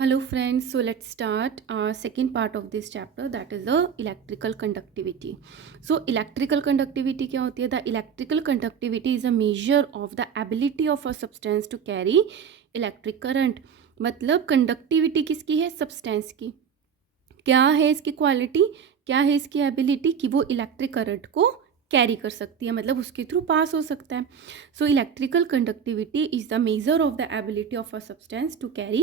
Hello friends, so let's start our second part of this chapter, that is the electrical conductivity. So electrical conductivity क्या होती है? The electrical conductivity is a measure of the ability of a substance to carry electric current. मतलब conductivity किसकी है? Substance की. क्या है इसकी क्वालिटी, क्या है इसकी एबिलिटी कि वो इलेक्ट्रिक करंट को कैरी कर सकती है, मतलब उसके थ्रू पास हो सकता है. So electrical conductivity is the measure of the ability of a substance to carry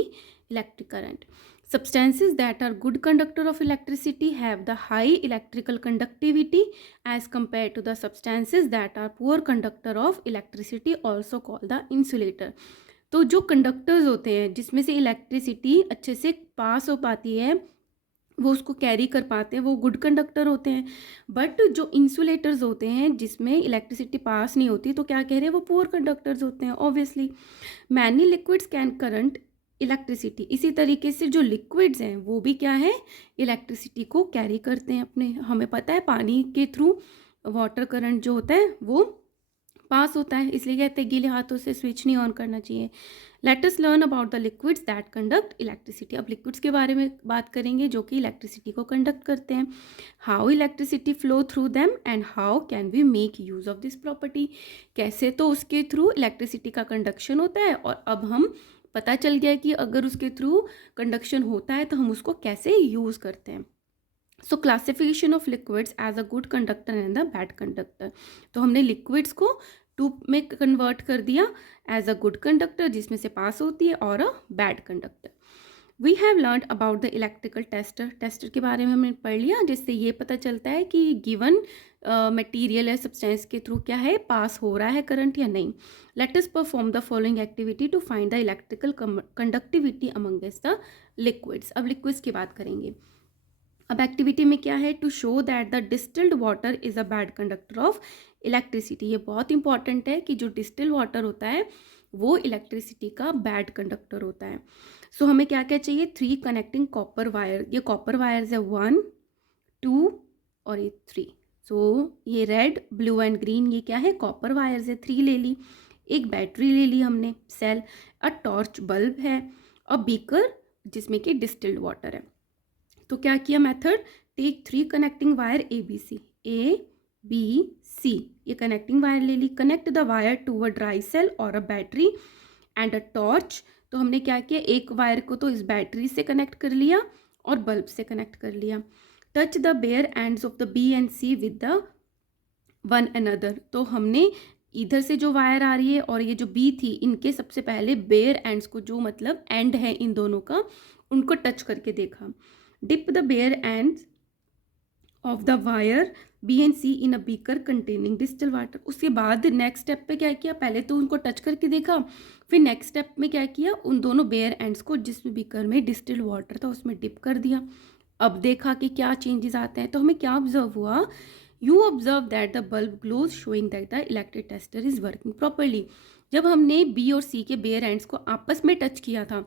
electric current. Substances that are good conductor of electricity have the high electrical conductivity as compared to the substances that are poor conductor of electricity, also called the insulator. तो जो conductors होते हैं जिसमें से electricity अच्छे से पास हो पाती है, वो उसको कैरी कर पाते हैं, वो गुड कंडक्टर होते हैं. बट जो इंसुलेटर्स होते हैं जिसमें इलेक्ट्रिसिटी पास नहीं होती, तो क्या कह रहे हैं, वो पुअर कंडक्टर्स होते हैं obviously. Many liquids can current electricity. इसी तरीके से जो लिक्विड्स हैं वो भी क्या है, इलेक्ट्रिसिटी को कैरी करते हैं अपने. हमें पता है पानी के थ्रू वाटर करंट जो होता है वो पास होता है, इसलिए कहते हैं गीले हाथों से स्विच नहीं ऑन करना चाहिए. Let us learn about the liquids that conduct electricity. अब लिक्विड्स के बारे में बात करेंगे जो कि इलेक्ट्रिसिटी को कंडक्ट करते हैं. How electricity flow through them and how can we make use of this property. कैसे तो उसके थ्रू इलेक्ट्रिसिटी का कंडक्शन होता है, और अब हम पता चल गया कि अगर उसके थ्रू कंडक्शन होता है तो हम उसको कैसे यूज़ करते हैं. So classification of liquids as a good conductor and the bad conductor. तो हमने लिक्विड्स को टू में कन्वर्ट कर दिया, एज अ गुड कंडक्टर जिसमें से पास होती है, और a bad conductor. We have learn about the electrical tester. Tester के बारे में हमने पढ़ लिया, जिससे ये पता चलता है कि गिवन मटेरियल है, सब्सटेंस के थ्रू क्या है, पास हो रहा है करंट या नहीं. Let us perform the following activity to find the electrical conductivity amongst the liquids. अब लिक्विड्स की बात करेंगे. अब एक्टिविटी में क्या है, to show that the distilled water is a bad conductor of electricity. ये बहुत इंपॉर्टेंट है कि जो डिस्टिल्ड वाटर होता है वो इलेक्ट्रिसिटी का बैड कंडक्टर होता है. सो हमें क्या क्या चाहिए, 3 कनेक्टिंग कॉपर वायर. ये कॉपर वायर्स है 1, 2 और ये 3. सो ये रेड, ब्लू एंड ग्रीन ये क्या है, कॉपर वायर्स है, 3 ले ली. एक बैटरी ले ली हमने, सेल. अ टॉर्च बल्ब है, और बीकर जिसमें कि डिस्टिल्ड वाटर है. तो क्या किया method, take 3 connecting wire A B C. ये कनेक्टिंग वायर ले ली. Connect the wire to a dry cell और a battery and a torch. तो हमने क्या किया, एक वायर को तो इस बैटरी से कनेक्ट कर लिया और बल्ब से कनेक्ट कर लिया. Touch the bare ends of the B and C with the one another. तो हमने इधर से जो वायर आ रही है और ये जो बी थी, इनके सबसे पहले बेयर एंड्स को, जो मतलब एंड है इन दोनों का, उनको टच करके देखा. Dip the bare ends of the wire B and C in a beaker containing distil water. उसके बाद नेक्स्ट स्टेप पे क्या किया, पहले तो उनको टच करके देखा, फिर नेक्स्ट स्टेप में क्या किया, उन दोनों बेयर एंड्स को जिस बीकर में डिस्टिल वाटर था उसमें डिप कर दिया. अब देखा कि क्या चेंजेस आते हैं. तो हमें क्या ऑब्जर्व हुआ, you observe that the bulb glows showing that the electric tester is working properly. जब हमने बी और सी के बेयर एंड्स को आपस में टच किया था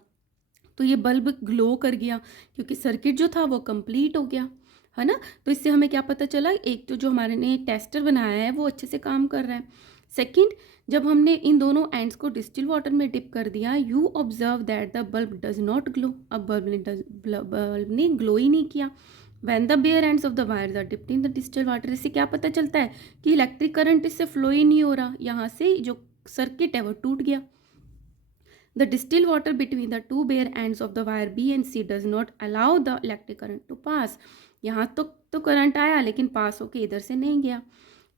तो ये बल्ब ग्लो कर गया, क्योंकि सर्किट जो था वो कंप्लीट हो गया, है ना. तो इससे हमें क्या पता चला, एक तो जो हमारे ने टेस्टर बनाया है वो अच्छे से काम कर रहा है. सेकंड, जब हमने इन दोनों एंड्स को डिस्टिल वाटर में डिप कर दिया, you observe that the bulb does not glow. अब बल्ब ने ग्लो ही नहीं किया. When the bare ends of the wires are dipped in the distil water. इससे क्या पता चलता है कि इलेक्ट्रिक करंट इससे फ्लो ही नहीं हो रहा, यहाँ से जो सर्किट है वो टूट गया. The distilled water between the two bare ends of the wire B and C does not allow the electric current to pass. यहाँ तो करंट आया लेकिन पास होके इधर से नहीं गया.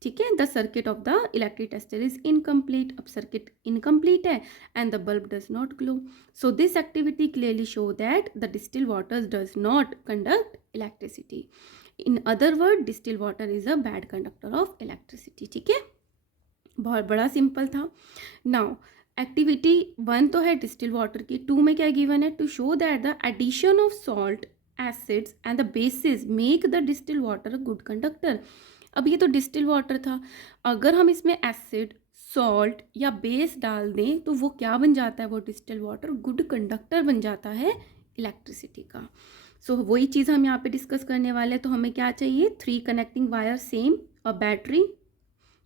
ठीक है. The circuit of the electric tester is incomplete. अब सर्किट इनकम्प्लीट है and the bulb does not glow. So this activity clearly show that the distil water does not conduct electricity. In other word, distil water is a bad conductor of electricity. ठीक है, बहुत बड़ा simple था. Now activity 1 तो है distil water की. 2 में क्या गिवन है, to show that the addition of salt, acids and the bases make the distil water a good conductor. अब ये तो डिस्टिल वाटर था, अगर हम इसमें एसिड, सॉल्ट या बेस डाल दें तो वो क्या बन जाता है, वो डिस्टिल वाटर गुड कंडक्टर बन जाता है इलेक्ट्रिसिटी का. सो वही चीज़ हम यहाँ पे डिस्कस करने वाले हैं. तो हमें क्या चाहिए, 3 connecting wire same, a battery,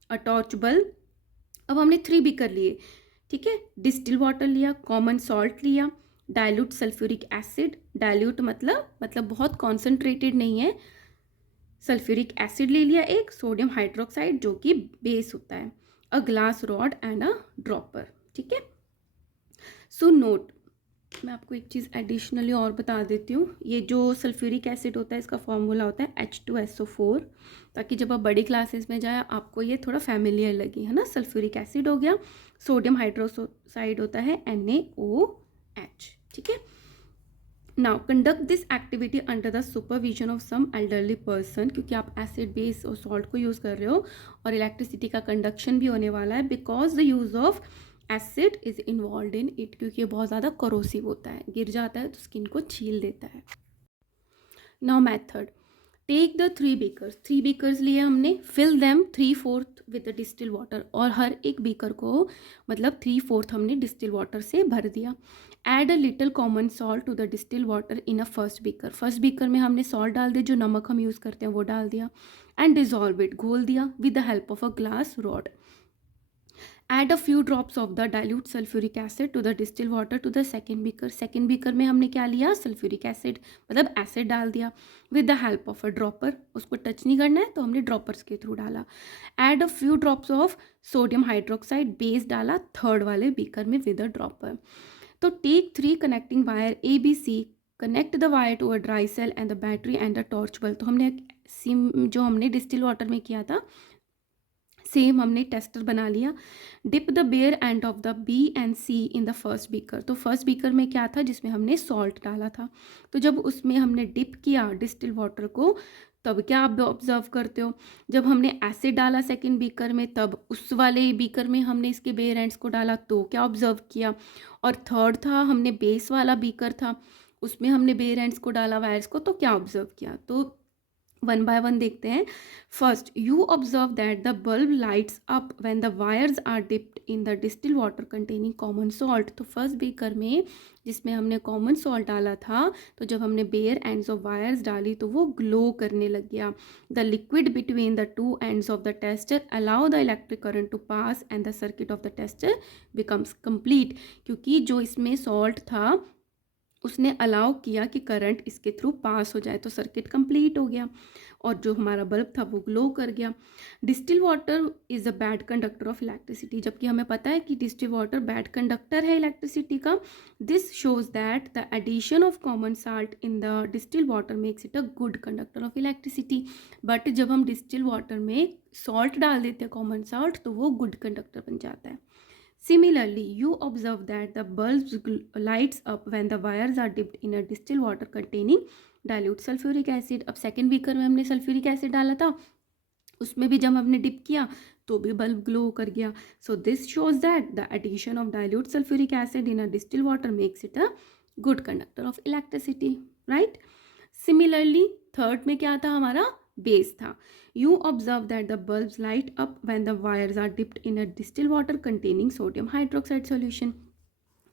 a torch bulb. अब हमने 3 भी कर लिए. ठीक है, डिस्टिल वाटर लिया, कॉमन सॉल्ट लिया, डाइल्यूट सल्फ्यूरिक एसिड, डाइल्यूट मतलब बहुत कॉन्सेंट्रेटेड नहीं है, सल्फ्यूरिक एसिड ले लिया एक, सोडियम हाइड्रोक्साइड जो कि बेस होता है, अ glass rod and a dropper, ठीक है। सो नोट, मैं आपको एक चीज़ एडिशनली और बता देती हूँ, ये जो सल्फ्यूरिक एसिड होता है इसका फॉर्मूला होता है H2SO4, ताकि जब आप बड़ी क्लासेस में जाए आपको ये थोड़ा फैमिलियर लगे, है ना। सल्फ्यूरिक एसिड हो गया, सोडियम हाइड्रोक्साइड होता है NaOH, ठीक है। Now conduct this activity under the supervision of some elderly person, क्योंकि आप एसिड बेस और सॉल्ट को यूज़ कर रहे हो और इलेक्ट्रिसिटी का कंडक्शन भी होने वाला है, because the use of acid is involve in it, क्योंकि ये बहुत ज़्यादा करोसिव होता है, गिर जाता है तो स्किन को छील देता है। Now method, take the 3 beakers लिए हमने, fill them 3/4 with the distil water, और हर एक बीकर को मतलब 3/4 हमने डिस्टिल वाटर से भर दिया। Add a little common salt to the distil water in a first beaker में हमने सॉल्ट डाल दिया, जो नमक हम यूज़ करते हैं वो डाल दिया, एंड डिजॉल्व इट, घोल दिया with the help of a glass rod. Add a few drops of the dilute sulphuric acid to the distil water to the second beaker में हमने क्या लिया, सल्फ्यूरिक एसिड मतलब एसिड डाल दिया with the help of a dropper, उसको touch नहीं करना है तो हमने ड्रॉपर्स के थ्रू डाला। Add a few drops of sodium hydroxide base डाला थर्ड वाले बीकर में विद अ ड्रॉपर। तो take 3 connecting wire ABC, connect the wire to a dry cell and the battery and the torch bulb. तो हमने SIM जो हमने distil water में किया था सेम हमने टेस्टर बना लिया। Dip the bare end of the B and C in the first beaker, तो फर्स्ट बीकर में क्या था जिसमें हमने सॉल्ट डाला था, तो जब उसमें हमने डिप किया डिस्टिल वाटर को तब क्या आप ऑब्जर्व करते हो, जब हमने एसिड डाला सेकंड बीकर में तब उस वाले बीकर में हमने इसके बेयर एंड्स को डाला तो क्या ऑब्जर्व किया, और थर्ड था हमने बेस वाला बीकर था उसमें हमने बेयर एंड्स को डाला वायर्स को तो क्या ऑब्जर्व किया। तो वन बाय वन देखते हैं। First, you observe that the bulb lights up when the wires are dipped in the distil water containing common salt. तो फर्स्ट बीकर में जिसमें हमने कॉमन सॉल्ट डाला था तो जब हमने बेयर एंड्स ऑफ वायर्स डाली तो वो ग्लो करने लग गया। The liquid between the two ends of the tester allow the electric current to pass and the circuit of the tester becomes complete, क्योंकि जो इसमें सॉल्ट था उसने अलाउ किया कि करंट इसके थ्रू पास हो जाए तो सर्किट कंप्लीट हो गया और जो हमारा बल्ब था वो ग्लो कर गया। Distil water is a bad conductor of electricity, जबकि हमें पता है कि डिस्टिल वाटर बैड कंडक्टर है इलेक्ट्रिसिटी का। This shows that the addition of common salt in the distil water makes it a good conductor of electricity. But जब हम distil water में सॉल्ट डाल देते हैं कॉमन सॉल्ट तो वो गुड कंडक्टर बन जाता है। Similarly, you observe that the bulb lights up when the wires are dipped in a distilled water containing dilute sulfuric acid. अब सेकेंड बीकर में हमने सल्फ्यूरिक एसिड डाला था उसमें भी जब हमने डिप किया तो भी बल्ब ग्लो कर गया। So this shows that the addition of dilute sulphuric acid in a distil water makes it a good conductor of electricity, right. Similarly third में क्या था हमारा बेस था। You observe that the bulbs light up when the wires are dipped in a distilled water containing sodium hydroxide solution.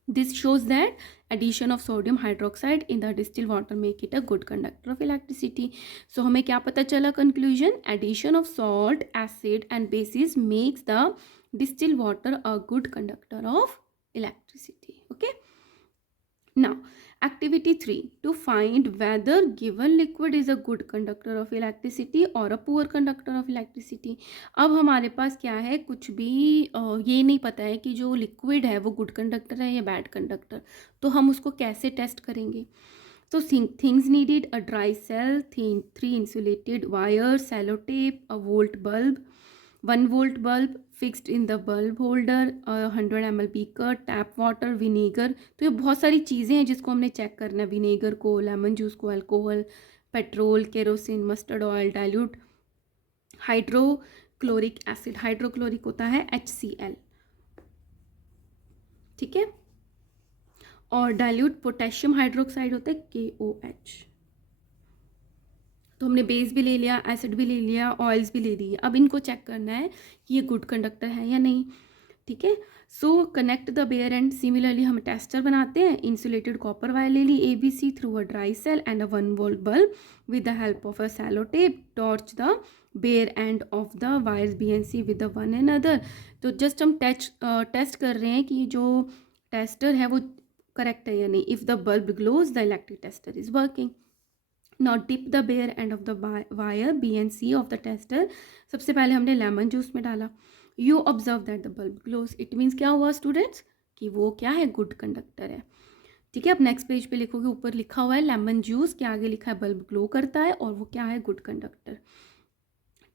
This shows that addition of sodium hydroxide in the distilled water make it a good conductor of electricity. So हमें क्या पता चला conclusion? Addition of salt, acid and bases makes the distilled water a good conductor of electricity. Okay. Now, activity 3, to find whether given liquid is a good conductor of electricity or a poor conductor of electricity. अब हमारे पास क्या है, कुछ भी ये नहीं पता है कि जो लिक्विड है वो गुड कंडक्टर है या बैड कंडक्टर, तो हम उसको कैसे टेस्ट करेंगे। तो things needed, a dry cell, 3 insulated wire, sellotape, a volt bulb, 1 volt bulb fixed in the bulb holder, 100 ml beaker, tap water, vinegar. तो ये बहुत सारी चीज़ें हैं जिसको हमने चेक करना है, विनेगर को, लेमन जूस को, alcohol, petrol, kerosene, mustard oil, dilute hydrochloric acid, hydrochloric होता है HCl, ठीक है, और डाइल्यूट पोटेशियम हाइड्रोक्साइड होता है KOH। तो हमने बेस भी ले लिया, एसिड भी ले लिया, ऑयल्स भी ले लिए। अब इनको चेक करना है कि ये गुड कंडक्टर है या नहीं, ठीक है। So connect the bare end, similarly हम टेस्टर बनाते हैं। इंसुलेटेड कॉपर वायर ले ली ABC through a dry cell and a 1 volt bulb with the help of a sellotape, torch the bare end of the wires B and C with the one another. तो just हम test कर रहे हैं कि जो tester है वो correct है या नहीं. If the bulb glows the electric tester is working. Now dip the bare end of the wire B and C of the tester. सबसे पहले हमने लेमन जूस में डाला. You observe that the bulb glows. It means क्या हुआ students कि वो क्या है, गुड कंडक्टर है. ठीक है, अब नेक्स्ट पेज पे लिखोगे, ऊपर लिखा हुआ है लेमन जूस के आगे लिखा है बल्ब ग्लो करता है और वो क्या है, good conductor.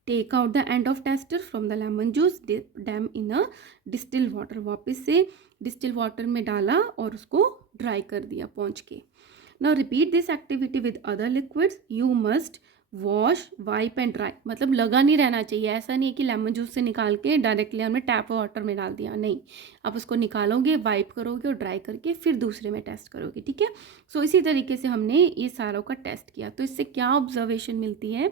Take out the end of tester from the lemon juice, dip them in a distil water. वापस से डिस्टिल वाटर में डाला और उसको ड्राई कर दिया पहुँच के. Now repeat this activity with other liquids. You must wash, wipe and dry. मतलब लगा नहीं रहना चाहिए. ऐसा नहीं है कि लेमन जूस से निकाल के डायरेक्टली हमने टैप वाटर में डाल दिया. नहीं, आप उसको निकालोगे, वाइप करोगे और ड्राई करके फिर दूसरे में टेस्ट करोगे. ठीक है. सो इसी तरीके से हमने ये सारों का टेस्ट किया. तो इससे क्या ऑब्जर्वेशन मिलती है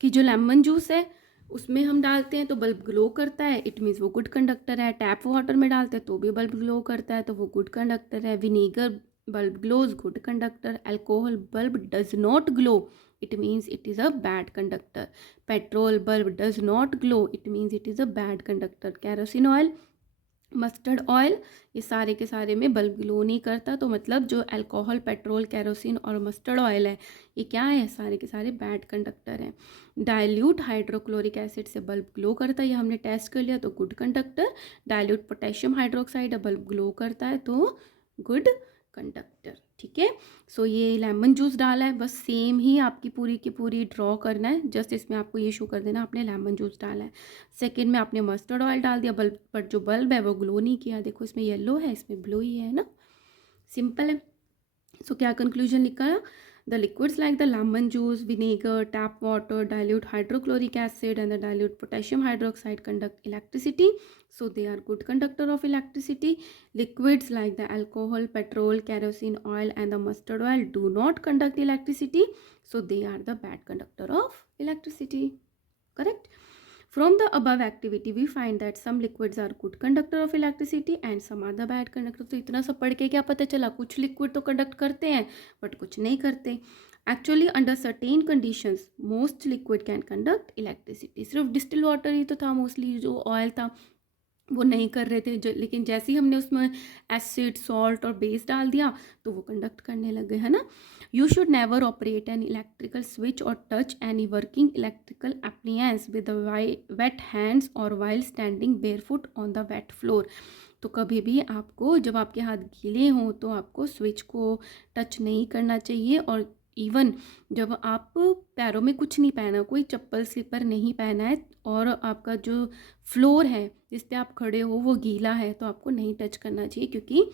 कि जो लेमन जूस है उसमें हम डालते हैं तो बल्ब ग्लो करता है, इट मीन्स वो गुड कंडक्टर है. टैप वाटर में डालते हैं तो भी बल्ब ग्लो करता है, तो वो गुड कंडक्टर है. Vinegar bulb glows, good conductor. Alcohol bulb does not glow, it means it is a bad conductor. Petrol bulb does not glow, it means it is a bad conductor. Kerosene oil, mustard oil, ये सारे के सारे में bulb glow नहीं करता. तो मतलब जो अल्कोहल, पेट्रोल, केरोसिन और मस्टर्ड ऑयल है ये क्या है, सारे के सारे बैड कंडक्टर हैं. डाइल्यूट हाइड्रोक्लोरिक एसिड से बल्ब ग्लो करता है, ये हमने टेस्ट कर लिया तो good conductor. Dilute potassium hydroxide bulb glow करता है तो गुड कंडक्टर. ठीक है. सो ये लेमन जूस डाला है, बस सेम ही आपकी पूरी की पूरी ड्रॉ करना है. जस्ट इसमें आपको ये शो कर देना आपने लेमन जूस डाला है. सेकंड में आपने मस्टर्ड ऑयल डाल दिया, बल्ब पर जो बल्ब है वो ग्लो नहीं किया. देखो इसमें येलो है, इसमें ब्लू ही है ना, सिंपल है. सो क्या कंक्लूजन लिखा, the liquids like the lemon juice, vinegar, tap water, dilute hydrochloric acid and the dilute potassium hydroxide conduct electricity. So they are good conductor of electricity. Liquids like the alcohol, petrol, kerosene oil and the mustard oil do not conduct electricity. So they are the bad conductor of electricity. Correct? From the above activity, we find that some liquids are good conductor of electricity and some are the bad conductor. तो इतना सब पढ़ के क्या पता चला, कुछ liquid तो कंडक्ट करते हैं बट कुछ नहीं करते. Actually under certain conditions most liquid can conduct electricity. सिर्फ डिस्टिल वाटर ही तो था मोस्टली, जो ऑयल था वो नहीं कर रहे थे, लेकिन जैसे ही हमने उसमें एसिड, सॉल्ट और बेस डाल दिया तो वो कंडक्ट करने लग गए, है ना. You should never operate an electrical switch और touch any working electrical appliances with wet hands और while standing barefoot on the wet floor. तो कभी भी आपको, जब आपके हाथ गीले हों तो आपको स्विच को टच नहीं करना चाहिए. और इवन जब आप पैरों में कुछ नहीं पहना, कोई चप्पल स्लीपर नहीं पहना है और आपका जो फ्लोर है जिस पे आप खड़े हो वो गीला है तो आपको नहीं टच करना चाहिए, क्योंकि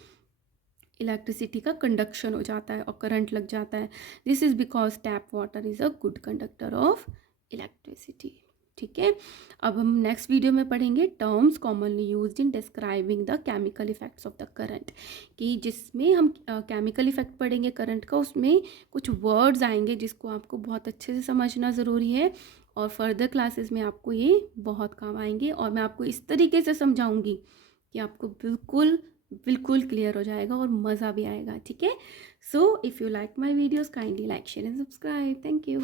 इलेक्ट्रिसिटी का कंडक्शन हो जाता है और करंट लग जाता है. This is because tap water is a good conductor of electricity. ठीक है. अब हम नेक्स्ट वीडियो में पढ़ेंगे terms commonly used in describing the chemical effects of the current. कि जिसमें हम केमिकल इफेक्ट पढ़ेंगे करंट का, उसमें कुछ वर्ड्स आएंगे जिसको आपको बहुत अच्छे से समझना ज़रूरी है और फर्दर क्लासेस में आपको ये बहुत काम आएंगे. और मैं आपको इस तरीके से समझाऊंगी कि आपको बिल्कुल बिल्कुल क्लियर हो जाएगा और मज़ा भी आएगा. ठीक है. So if you like my videos kindly like, share and subscribe. Thank you.